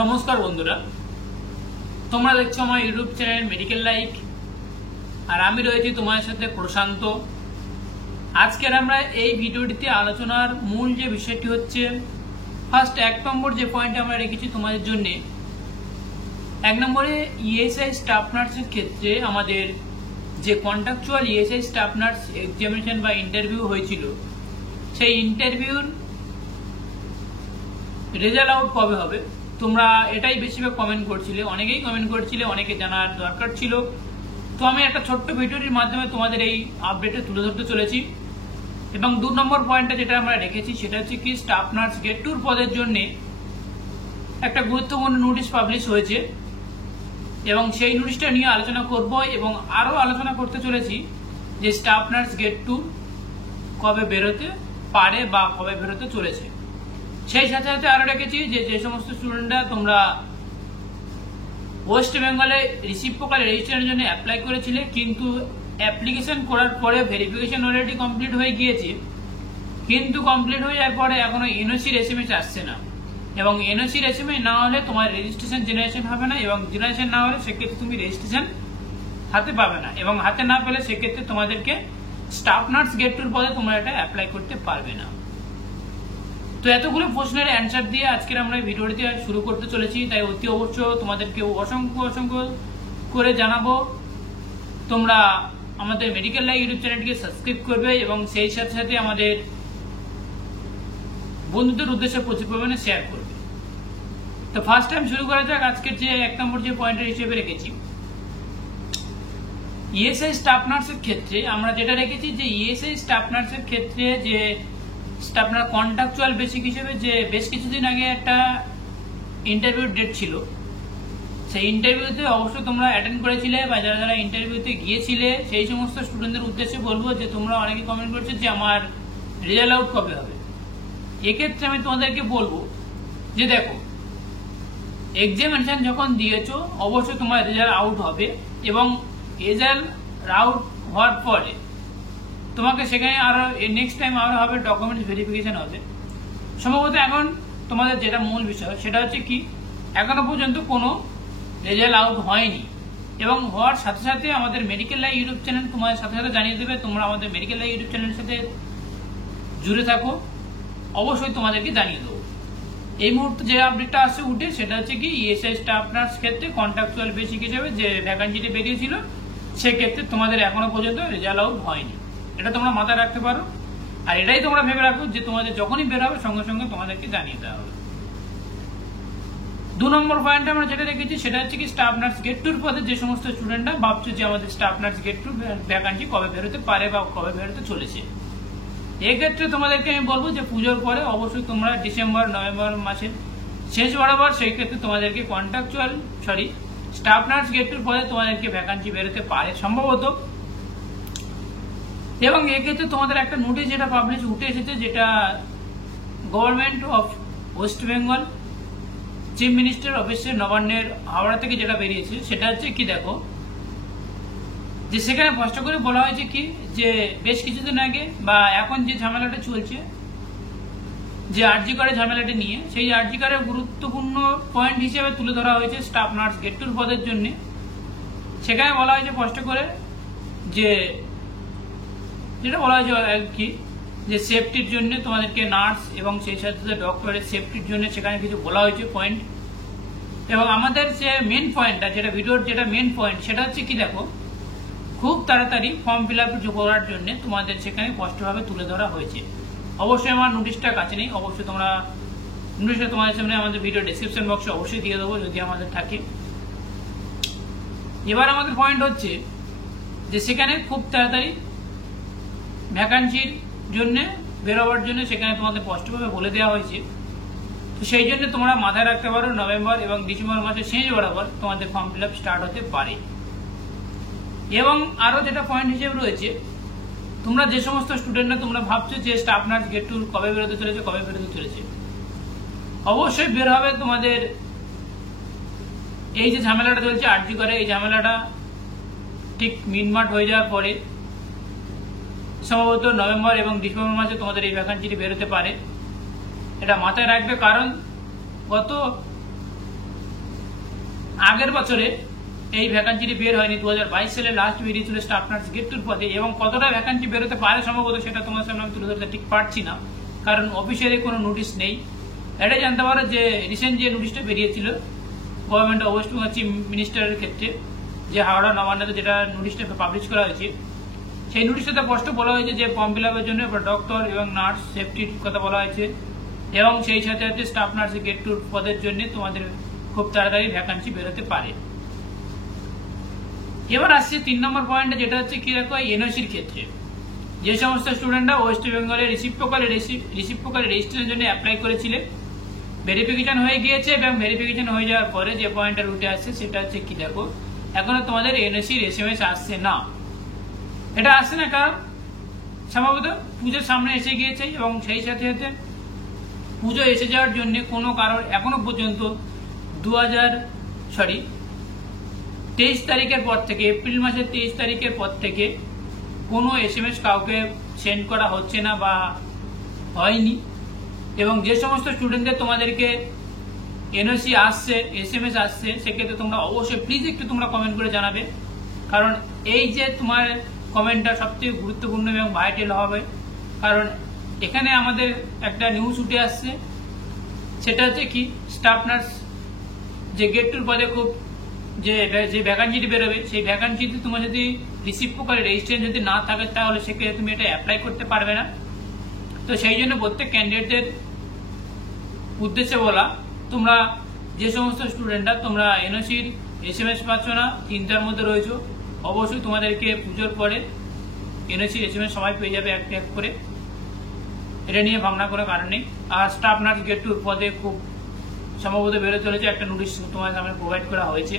নমস্কার বন্ধুরা, তোমরা দেখছো আমার ইউটিউব চ্যানেল মেডিকেল লাইফ, আর আমি রয়েছি তোমাদের সাথে প্রশান্ত। আজকের আমরা এই ভিডিওটিতে আলোচনার মূল যে বিষয়টি হচ্ছে, ফার্স্ট 1 নম্বর যে পয়েন্ট আমরা রেখেছি তোমাদের জন্য, 1 নম্বরে ইএসআই স্টাফ নার্সের ক্ষেত্রে আমাদের যে contractual ESI staff nurse examination বা ইন্টারভিউ হয়েছিল, সেই ইন্টারভিউর রেজাল্ট আউট কবে হবে তোমরা এটাই বেশিরভাগ কমেন্ট করছিলে, অনেকেই কমেন্ট করছিলে, অনেকে জানার দরকার ছিল। তো আমি একটা ছোট্ট ভিডিওটির মাধ্যমে তোমাদের এই আপডেটে তুলে ধরতে চলেছি। এবং 2 নম্বর পয়েন্টটা যেটা আমরা রেখেছি সেটা হচ্ছে কি, স্টাফ নার্স গেট 2 পদের জন্য একটা গুরুত্বপূর্ণ নোটিশ পাবলিশ হয়েছে এবং সেই নোটিশটা নিয়ে আলোচনা করব। এবং আরো আলোচনা করতে চলেছি যে স্টাফ নার্স গেট 2 কবে বেরোতে পারে বা কবে বেরোতে চলেছে। সেই সাথে সাথে আরো রেখেছি যে সমস্ত স্টুডেন্টরা তোমরা ওয়েস্ট বেঙ্গলে রিসিপ্রোকাল রেজিস্ট্রেশনের জন্য অ্যাপ্লাই করেছিলে, কিন্তু অ্যাপ্লিকেশন করার পরে ভেরিফিকেশন অলরেডি কমপ্লিট হয়ে গিয়েছে, কিন্তু কমপ্লিট হয়ে যাওয়ার পরে এখনো এনওসির এসএমএস আসছে না। এবং এনওসির এসএমএস না হলে তোমার রেজিস্ট্রেশন জেনারেশন হবে না, এবং জেনারেশন না হলে সেক্ষেত্রে তুমি রেজিস্ট্রেশন হাতে পাবে না, এবং হাতে না পেলে সেক্ষেত্রে তোমাদেরকে স্টাফ নার্স গেট 2 পদে তোমরা এটা অ্যাপ্লাই করতে পারবে না। তো এতগুলো প্রশ্নের অ্যান্সার দিয়ে আজকের আমরা ভিডিওটি শুরু করতে চলেছি, তাই অতি অবশ্য তোমাদেরকে অসংখ্য করে জানাবো তোমরা আমাদের মেডিকেল লাইফ ইউটিউব চ্যানেলটিকে সাবস্ক্রাইব করবে এবং সেই সাথে সাথে আমাদের বন্ধুদের উদ্দেশ্যে প্রচুর পরিমাণে শেয়ার করবে। তো ফার্স্ট টাইম শুরু করা যাক। আজকের যে 1 নম্বর যে পয়েন্টের হিসেবে রেখেছি, ইএসআই স্টাফ নার্সের ক্ষেত্রে আমরা যেটা রেখেছি যে ইএসআই স্টাফ নার্সের ক্ষেত্রে যে আপনার কন্ট্রাকচুয়াল বেসিক হিসেবে যে বেশ কিছুদিন আগে একটা ইন্টারভিউ ডেট ছিল, সেই ইন্টারভিউতে অবশ্যই তোমরা অ্যাটেন্ড করেছিলে বা যারা যারা ইন্টারভিউতে গিয়েছিলে সেই সমস্ত স্টুডেন্টদের উদ্দেশ্যে বলবো যে তোমরা অনেকে কমেন্ট করছো যে আমার রেজাল্ট আউট কবে হবে। এক্ষেত্রে আমি তোমাদেরকে বলবো যে দেখো, এক্সামিনেশন যখন দিয়েছো অবশ্যই তোমার রেজাল্ট আউট হবে, এবং রেজাল্ট আউট হওয়ার পরে তোমাকে সেখানে আরো নেক্সট টাইম আরো হবে ডকুমেন্টস ভেরিফিকেশন হবে। সম্ভবত এখন তোমাদের যেটা মূল বিষয় সেটা হচ্ছে কি, এখনো পর্যন্ত কোনো রেজাল্ট আউট হয়নি, এবং হওয়ার সাথে সাথে আমাদের মেডিকেল লাইফ ইউটিউব চ্যানেল তোমাদের সাথে সাথে জানিয়ে দেবে। তোমরা আমাদের মেডিকেল লাইফ ইউটিউব চ্যানেলের সাথে জুড়ে থাকো, অবশ্যই তোমাদেরকে জানিয়ে দেবো। এই মুহূর্তে যে আপডেটটা আসছে উঠে সেটা হচ্ছে কি, ইএসআই স্টাফ নার্স ক্ষেত্রে কন্ট্রাকচুয়াল বেসিক হিসেবে যে ভ্যাকান্সিটি বেরিয়েছিল সেক্ষেত্রে তোমাদের এখনো পর্যন্ত রেজাল্ট আউট হয়নি। এটা তোমরা মাথায় রাখতে পারো, আর এটাই তোমরা ভেবে রাখো যে তোমাদের যখনই বের হবে সঙ্গে সঙ্গে তোমাদেরকে জানিয়ে দেওয়া হবে। 2 নম্বর পয়েন্ট আমরা যেটা রেখেছি সেটা হচ্ছে কি, স্টাফ নার্স গেট 2 পদে যে সমস্ত স্টুডেন্টরা ভাবছো যে আমাদের স্টাফ নার্স গেট 2 ভ্যাকান্সি কবে বেরোতে পারে বা কবে বেরোতে চলেছে, এক্ষেত্রে তোমাদেরকে আমি বলবো যে পুজোর পরে অবশ্যই তোমরা ডিসেম্বর নভেম্বর মাসের শেষ বরাবর সেই ক্ষেত্রে তোমাদেরকে স্টাফ নার্স গেট 2 পদে তোমাদেরকে ভ্যাকান্সি বেরোতে পারে সম্ভবত। এবং এক্ষেত্রে তোমাদের একটা নোটিশ যেটা পাবলিশ উঠে এসেছে, যেটা government of West Bengal chief minister অফিসের নবান্নের হাওড়া থেকে যেটা বেরিয়েছে সেটা হচ্ছে কি, দেখো যে সেখানে স্পষ্ট করে বলা হয়েছে কি, যে বেশ কিছুদিন আগে বা এখন যে ঝামেলাটা চলছে, যে আরজি করে ঝামেলাটা নিয়ে, সেই আরজি করের গুরুত্বপূর্ণ পয়েন্ট হিসেবে তুলে ধরা হয়েছে স্টাফ নার্স গেট 2 পদের জন্য। সেখানে বলা হয়েছে স্পষ্ট করে যে যেটা বলা হয়েছে আর কি, যে সেফটির জন্য তোমাদেরকে নার্স এবং সেই সাথে সাথে ডক্টরের সেফটির জন্য সেখানে কিছু বলা হয়েছে পয়েন্ট। এবং আমাদের যে মেন পয়েন্টটা, যেটা ভিডিওর যেটা মেন পয়েন্ট সেটা হচ্ছে কি, দেখো খুব তাড়াতাড়ি ফর্ম ফিল আপ করার জন্য তোমাদের সেখানে স্পষ্টভাবে তুলে ধরা হয়েছে। অবশ্যই আমার নোটিশটা কাছে নেই, অবশ্যই তোমরা নোটিশটা তোমাদের সামনে আমাদের ভিডিও ডেসক্রিপশন বক্সে অবশ্যই দিয়ে দেবো যদি আমাদের থাকে। এবার আমাদের পয়েন্ট হচ্ছে যে সেখানে খুব তাড়াতাড়ি ভ্যাকান্সির জন্য বেরোবার জন্য সেখানে তোমাদের স্পষ্টভাবে বলে দেওয়া হয়েছে। তো সেই জন্য তোমরা মাথায় রাখতে পারো নভেম্বর এবং ডিসেম্বর মাসের শেষ বরাবর তোমাদের ফর্ম ফিল আপ স্টার্ট হতে পারে। এবং আরো যেটা পয়েন্ট হিসেবে রয়েছে, তোমরা যে সমস্ত স্টুডেন্টরা তোমরা ভাবছো যে স্টাফ নার্স গেট 2 কবে বেরোতে চলেছে, অবশ্যই বের হবে তোমাদের। এই যে ঝামেলাটা চলছে আরজি করে, এই ঝামেলাটা ঠিক মিটমাট হয়ে যাওয়ার পরে সম্ভবত নভেম্বর এবং ডিসেম্বর মাসে তোমাদের এই ভ্যাকান্সিটি বেরোতে পারে, এটা মাথায় রাখবে। কারণ গত আগের বছরে এই ভ্যাকান্সিটি বের হয়নি, 2022 সালে লাস্ট বেরিয়েছিল স্টাফ নার্স গ্রেড 2 পদে, এবং কতটা ভ্যাকান্সি বেরোতে পারে সম্ভবত সেটা তোমার সামনে আমি তুলে ধরতে ঠিক পারছি না, কারণ অফিসিয়ালি কোনো নোটিশ নেই। এটাই জানতে পারো যে রিসেন্ট যে নোটিশটা বেরিয়েছিল government of West Bengal chief মিনিস্টারের ক্ষেত্রে, যে হাওড়া নবান্নতে যেটা নোটিশটা পাবলিশ করা হয়েছে, সেই নোটিশটাতে স্পষ্ট বলা হয়েছে যে ফর্ম ফিল আপের জন্য ডক্টর এবং নার্স সেফটির কথা বলা হয়েছে, এবং সেই সাথে সাথে স্টাফ নার্স গ্রেড 2 পদের জন্য তোমাদের খুব তাড়াতাড়ি ভ্যাকান্সি বেরোতে পারে। এবার আসছে 3 নম্বর পয়েন্টে, যেটা হচ্ছে কি দেখো এনওসির ক্ষেত্রে যে সমস্ত স্টুডেন্টরা ওয়েস্ট বেঙ্গলের রিসিপ্রোকাল রেজিস্ট্রেশনের জন্য অ্যাপ্লাই করেছিলেন, ভেরিফিকেশন হয়ে গিয়েছে, এবং ভেরিফিকেশন হয়ে যাওয়ার পরে যে পয়েন্টটা উঠে আসছে সেটা হচ্ছে কি দেখো এখনো তোমাদের এনওসির এসএমএস আসছে না। এটা আসছে না কারণ সম্ভবত পুজোর সামনে এসে গিয়েছে, এবং সেই সাথে সাথে পুজো এসে যাওয়ার জন্য কোনো কারণ এখনো পর্যন্ত 23 তারিখের পর থেকে, এপ্রিল মাসের 23 তারিখের পর থেকে কোনো এসএমএস কাউকে সেন্ড করা হচ্ছে না বা হয়নি। এবং যে সমস্ত স্টুডেন্টদের তোমাদেরকে এনওসি আসছে, এসএমএস আসছে, সেক্ষেত্রে তোমরা অবশ্যই প্লিজ একটু তোমরা কমেন্ট করে জানাবে, কারণ এই যে তোমার কমেন্টটা সবথেকে গুরুত্বপূর্ণ এবং ভাইটাল হবে, কারণ এখানে আমাদের একটা নিউজ উঠে আসছে, সেটা হচ্ছে কি স্টাফ নার্স যে গ্রেড 2 পদে খুব যে ভ্যাকান্সিটি বেরোবে, সেই ভ্যাকান্সিতে তোমার যদি রিসিপ্রোকাল রেজিস্ট্রেশন যদি না থাকে তাহলে সেক্ষেত্রে তুমি এটা অ্যাপ্লাই করতে পারবে না। তো সেই জন্য প্রত্যেক ক্যান্ডিডেটদের উদ্দেশ্যে বলা, তোমরা যে সমস্ত স্টুডেন্টরা তোমরা এনওসির এসএমএস পাচ্ছ না, চিন্তার মধ্যে রয়েছো, অবশ্যই তোমাদেরকে পুজোর পরে এনওসির এসএমএস সবাই পেয়ে যাবে এক এক করে, এটা নিয়ে ভাবনা করার কারণ নেই। আর স্টাফ নার্স গ্রেড 2 পদে খুব সম্ভবত বেরোতে চলেছে, একটা নোটিশ তোমার সামনে প্রোভাইড করা হয়েছে।